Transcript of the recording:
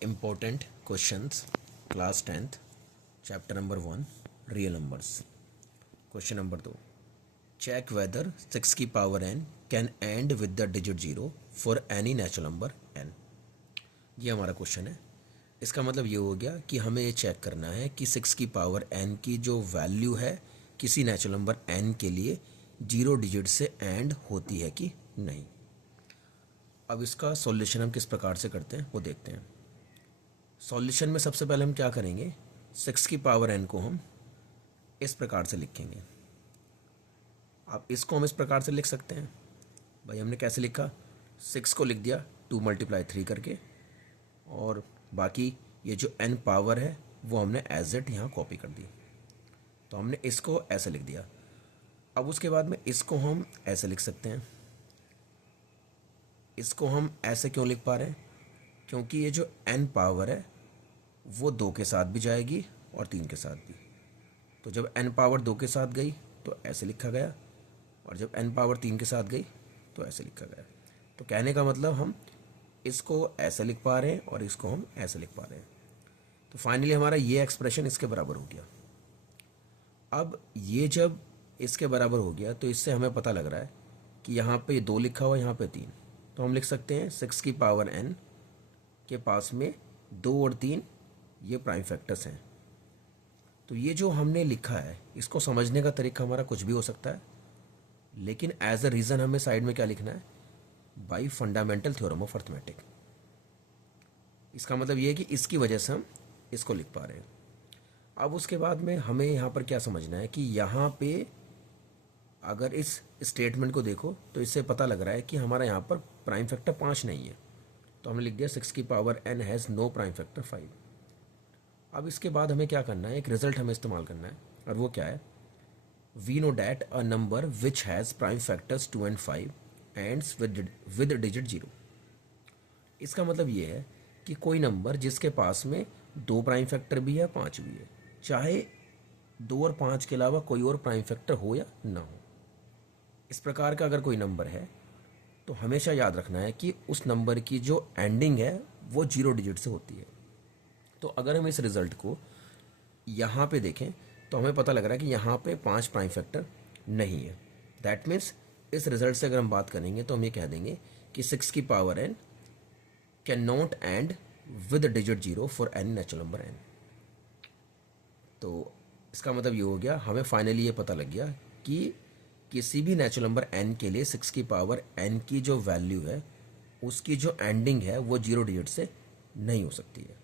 Important questions, class 10th, chapter number 1, real numbers. Question number 2. Check whether 6 की power n can end with the digit 0 for any natural number n. ये हमारा question है. इसका मतलब ये हो गया कि हमें ये चेक करना है कि 6 की पावर n की जो वैल्यू है किसी नेचुरल नंबर n के लिए 0 डिजिट से एंड होती है कि नहीं. अब इसका सॉल्यूशन हम किस प्रकार से करते हैं वो देखते हैं. सॉल्यूशन में सबसे पहले हम क्या करेंगे, 6 की पावर n को हम इस प्रकार से लिखेंगे. अब इसको हम इस प्रकार से लिख सकते हैं. भाई हमने कैसे लिखा, 6 को लिख दिया 2 × 3 करके, और बाकी ये जो n पावर है वो हमने एज इट यहाँ कॉपी कर दी. तो हमने इसको ऐसे लिख दिया. अब उसके बाद में इसको हम ऐसे लिख सकते हैं. इसको हम ऐसे क्यों लिख पा रहे हैं, क्योंकि ये जो n पावर है वो 2 के साथ भी जाएगी और 3 के साथ भी. तो जब n पावर 2 के साथ गई तो ऐसे लिखा गया, और जब n पावर 3 के साथ गई तो ऐसे लिखा गया. तो कहने का मतलब हम इसको ऐसे लिख पा रहे हैं और इसको हम ऐसे लिख पा रहे हैं. तो फाइनली हमारा ये एक्सप्रेशन इसके बराबर हो गया. अब ये जब इसके बराबर हो गया तो इससे हमें पता लग रहा है कि यहाँ पे 2 लिखा हुआ है, यहाँ पे 3. तो हम लिख सकते हैं 6 की पावर n के पास में 2 और 3 ये प्राइम फैक्टर्स हैं. तो ये जो हमने लिखा है इसको समझने का तरीका हमारा कुछ भी हो सकता है, लेकिन एज अ रीज़न हमें साइड में क्या लिखना है, by fundamental theorem of arithmetic. इसका मतलब ये है कि इसकी वजह से हम इसको लिख पा रहे हैं. अब उसके बाद में हमें यहाँ पर क्या समझना है कि यहाँ पे अगर इस स्टेटमेंट को देखो तो इससे पता लग रहा है कि हमारा यहाँ पर प्राइम फैक्टर 5 नहीं है. तो हमने लिख दिया 6 की power n has no prime factor 5. अब इसके बाद हमें क्या करना है, एक रिजल्ट हमें इस्तेमाल करना है, और वो क्या है, we know that a number which has prime factors 2 and 5 ends with digit 0. इसका मतलब ये है कि कोई नंबर जिसके पास में 2 प्राइम फैक्टर भी है 5 भी है, चाहे 2 और 5 के अलावा कोई और प्राइम फैक्टर हो या ना हो, इस प्रकार का अगर कोई नंबर है तो हमेशा याद रखना है कि उस नंबर की जो एंडिंग है वो 0 डिजिट से होती है. तो अगर हम इस रिज़ल्ट को यहाँ पे देखें तो हमें पता लग रहा है कि यहाँ पे 5 प्राइम फैक्टर नहीं है. दैट मीन्स इस रिज़ल्ट से अगर हम बात करेंगे तो हम ये कह देंगे कि 6 की power n can not and with digit 0 for any natural number n. तो इसका मतलब ये हो गया, हमें फाइनली ये पता लग गया कि किसी भी नेचुरल नंबर n के लिए 6 की पावर n की जो वैल्यू है उसकी जो एंडिंग है वो 0 डिजिट से नहीं हो सकती है.